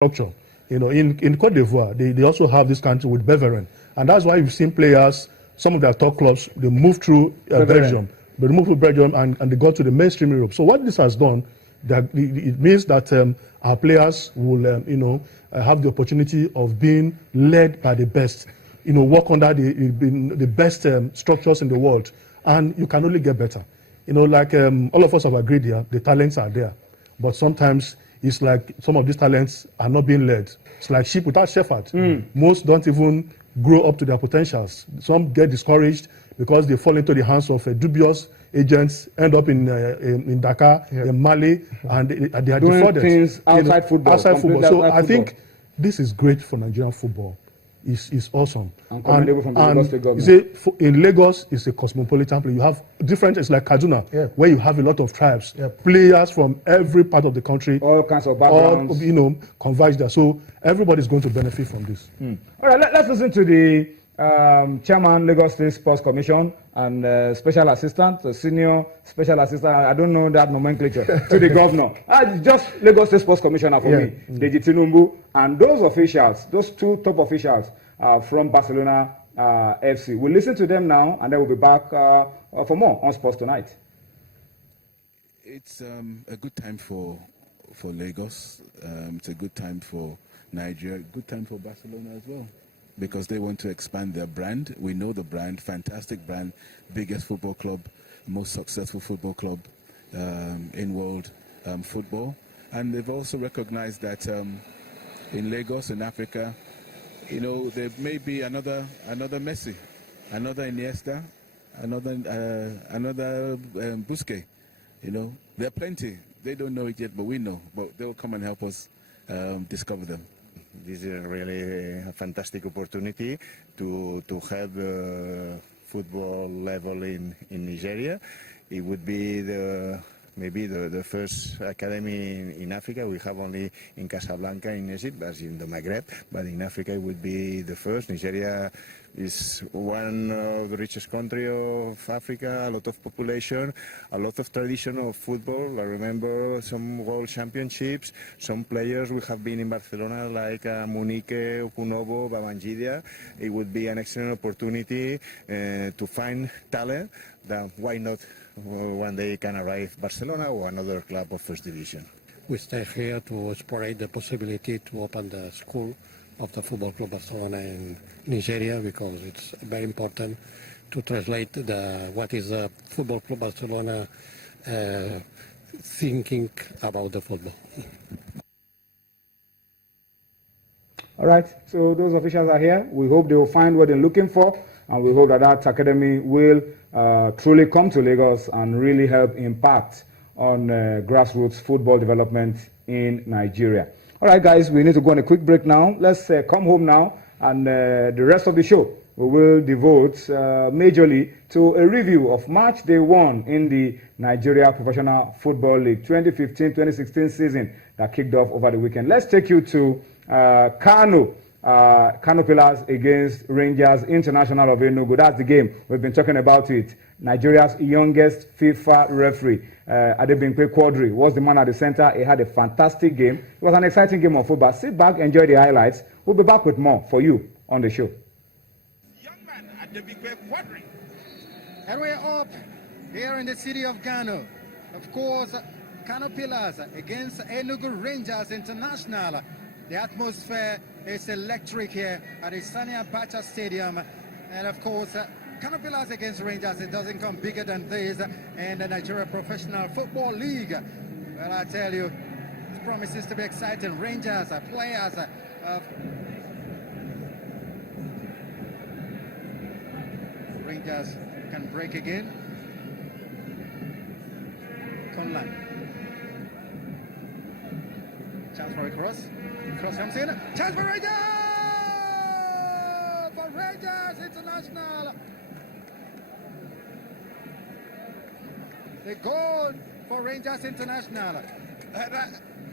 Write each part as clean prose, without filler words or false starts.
structure. In Cote d'Ivoire, they also have this country with Beveren. And that's why you've seen players, some of their top clubs, they move through Belgium. They move through Belgium and they go to the mainstream Europe. So what this has done, that it means that our players will, have the opportunity of being led by the best, work under the best structures in the world. And you can only get better. All of us have agreed here, the talents are there. But sometimes it's like some of these talents are not being led. It's like sheep without shepherd. Most don't even grow up to their potentials. Some get discouraged because they fall into the hands of dubious agents, end up in Dakar, in Mali, and they are doing defrauded. Things outside football. Outside football. So I think this is great for Nigerian football. It's awesome. And commendable from the Lagos State government. You say, in Lagos, it's a cosmopolitan place. You have different, it's like Kaduna, where you have a lot of tribes, players from every part of the country. All kinds of backgrounds. Converge there. So everybody's going to benefit from this. All right, let's listen to the Chairman, Lagos State Sports Commission, and Special Assistant, Senior Special Assistant, I don't know that nomenclature, to the Governor. Just Lagos State Sports Commissioner for me, Deji Tinubu, and those officials, those two top officials from Barcelona FC. We'll listen to them now, and then we'll be back for more on Sports Tonight. It's a good time for Lagos. It's a good time for Nigeria, good time for Barcelona as well, because they want to expand their brand. We know the brand, fantastic brand, biggest football club, most successful football club in world football. And they've also recognized that in Lagos, in Africa, there may be another Messi, another Iniesta, another Busquets. There are plenty. They don't know it yet, but we know. But they'll come and help us discover them. This is really a fantastic opportunity to have football level in Nigeria. It would be maybe the first academy in Africa. We have only in Casablanca, in Egypt, as in the Maghreb, but in Africa it would be the first. Nigeria is one of the richest countries of Africa, a lot of population, a lot of tradition of football. I remember some world championships, some players we have been in Barcelona like Munique, Okunobo, Babangida. It would be an excellent opportunity to find talent that why not one day can arrive Barcelona or another club of first division. We stay here to explore the possibility to open the school of the Football Club Barcelona in Nigeria, because it's very important to translate what is the Football Club Barcelona thinking about the football. All right, so those officials are here. We hope they will find what they're looking for, and we hope that academy will truly come to Lagos and really help impact on grassroots football development in Nigeria. All right, guys, we need to go on a quick break now. Let's come home now, and the rest of the show we will devote majorly to a review of match day 1 in the Nigeria Professional Football League 2015-2016 season that kicked off over the weekend. Let's take you to Kano. Kano Pillars against Rangers International of Enugu. That's the game. We've been talking about it. Nigeria's youngest FIFA referee, Adebimpe Quadri, was the man at the center. He had a fantastic game. It was an exciting game of football. Sit back, enjoy the highlights. We'll be back with more for you on the show. Young man, Adebimpe Quadri. And we're up here in the city of Kano. Of course, Kano Pillars against Enugu Rangers International. The atmosphere is electric here at the Sani Abacha Stadium. And of course, Kano Pillars against Rangers, it doesn't come bigger than this in the Nigeria Professional Football League. Well, I tell you, it promises to be exciting. Rangers, players, Rangers can break again. Conlan. Chance for a cross. Cross comes in. Chance for Rangers! For Rangers International. The goal for Rangers International.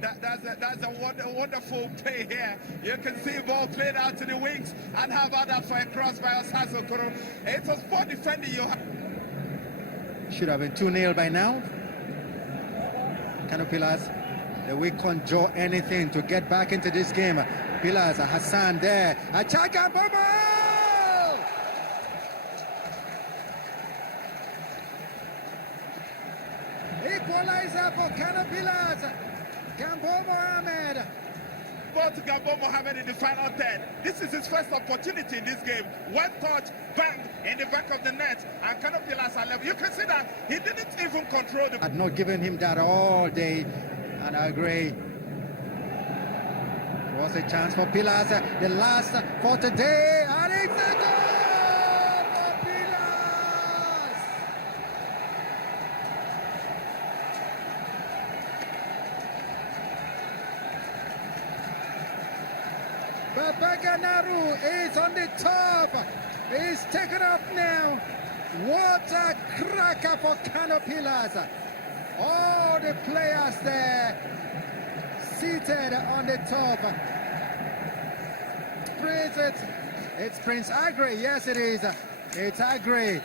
That's a wonderful play here. You can see ball played out to the wings. And how about that for a cross by Osaso Koro? It was poor defending. Should have been 2-0 by now. Kano Pillars They will conjure anything to get back into this game. Pillars, Hassan there. Achaka Bobo! Equalizer for Kano Pillars. Gambo Mohamed. To Gambo Mohamed in the final third. This is his first opportunity in this game. One touch, bang, in the back of the net, and Kano Pillars are level. You can see that he didn't even control the... Had not given him that all day, and I agree. It was a chance for Pillars, the last for today, and it's a goal for Pillars! Babaganaru is on the top. He's taken up now. What a cracker for Kano Pillars. All the players there seated on the top. It's Prince Agre. Yes, it is. It's Agre.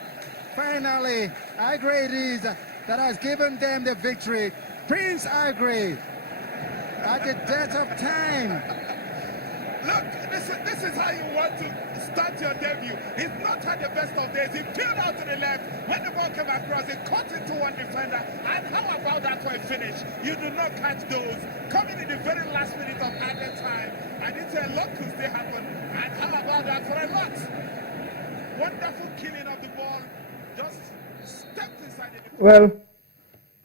Finally, Agre it is that has given them the victory. Prince Agre at the death of time. Look, this is how you want to start your debut. He's not had the best of days. He peeled out to the left. When the ball came across, he caught into one defender. And how about that for a finish? You do not catch those. Coming in the very last minute of added time. And it's a lot to still happen. And how about that for a lot? Wonderful killing of the ball. Just stepped inside the defender. Well,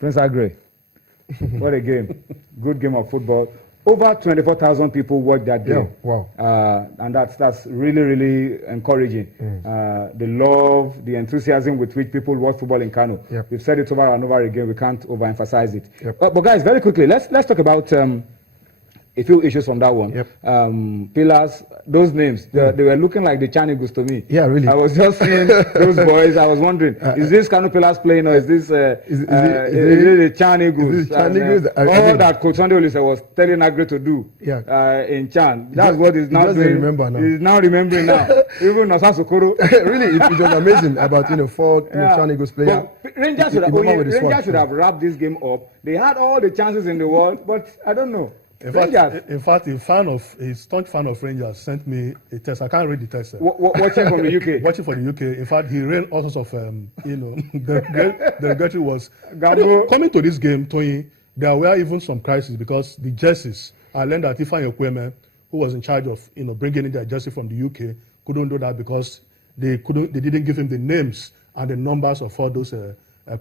Prince Agre, what a game. Good game of football. Over 24,000 people watched that game. Yeah, wow. And that's really, really encouraging. The love, the enthusiasm with which people watch football in Kano. Yep. We've said it over and over again. We can't overemphasize it. Yep. But guys, very quickly, let's talk about a few issues from that one. Yep. Pillars, those names, they were looking like the Chanigus to me. Yeah, really. I was just seeing those boys. I was wondering, is this Kano Pillars playing or is this is it the Chanigus? All that Coach Sunday Olise was telling Agre to do in Chan. That's what he's now doing. Remember now. He's now remembering now. Even Nasa Sokoro. Really, it was amazing about four Chanigus players. Rangers should have wrapped this game up. They had all the chances in the world, but I don't know. In fact, a staunch fan of Rangers sent me a text. I can't read the text. Watching from the UK. Watching from the UK. In fact, he ran all sorts of, the regretting was coming to this game, Tony. There were even some crises because the jerseys. I learned that Ifeanyi Okweme, who was in charge of, bringing in their jersey from the UK, couldn't do that because they didn't give him the names and the numbers of all those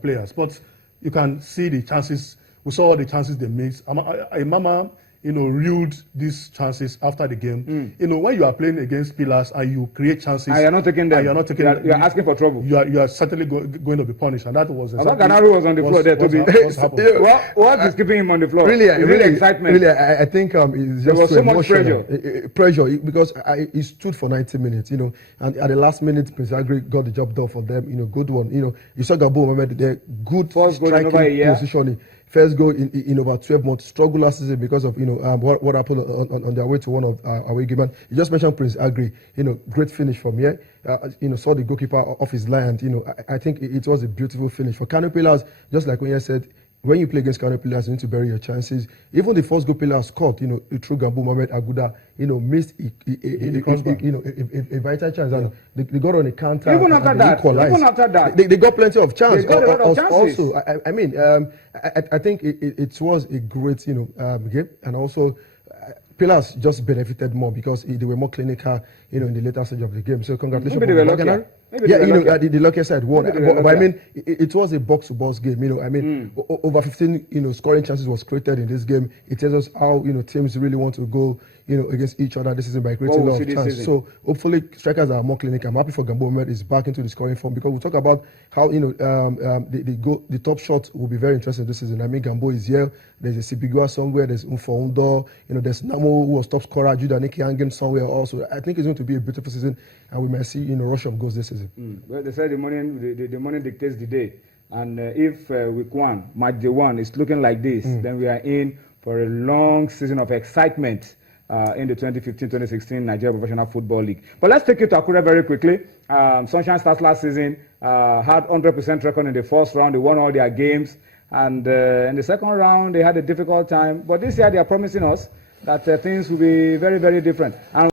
players. But you can see the chances. We saw all the chances they missed. Mama, reeled these chances after the game. When you are playing against Pillars and you create chances, and you're not taking them. You're asking for trouble. You are certainly going to be punished, and that was exactly. Kanaru was on the floor there to be. What is keeping him on the floor? Really excitement. Really, I think it's just there was so much pressure because he stood for 90 minutes, and at the last minute, Prince Agre got the job done for them. Good one. You saw Gabo Mohamed there, good striking positioning. First goal in over 12 months. Struggle last season because of what happened on their way to one of our away games. You just mentioned Prince Agre. Great finish from here. Saw the goalkeeper off his line. I think it was a beautiful finish for Kano Pillars. Just like when you said, when you play against Kano Pillars, you need to bury your chances. Even the first goal Pillars scored, through Gambo Mohamed Aguda, missed a vital chance. And they got on a counter. Even after that, they got plenty of chances. They got a lot of chances. Also, I think it was a great, game, and also Pillars just benefited more because they were more clinical, in the later stage of the game. So congratulations. Maybe they were lucky. The lucky side won. But I mean, it was a box-to-box game. Over 15, scoring chances was created in this game. It tells us how, teams really want to go, against each other this season by creating a lot of chances. So hopefully strikers are more clinical. I'm happy for Gambo Mohamed is back into the scoring form because we talk about how, the top shot will be very interesting this season. I mean, Gambo is here. There's a Sibigua somewhere. There's Unfoundo. There's Namo who was top scorer. Judah Niki Hangen somewhere also. I think it's going to be a beautiful season, and we might see rush of goals this season. Well, they said the money dictates the day, and if week one, match day one, is looking like this, then we are in for a long season of excitement in the 2015-2016 Nigeria Professional Football League. But let's take you to Akure very quickly. Sunshine Stars last season had 100% record in the first round. They won all their games. And in the second round, they had a difficult time. But this year, they are promising us that things will be very, very different. And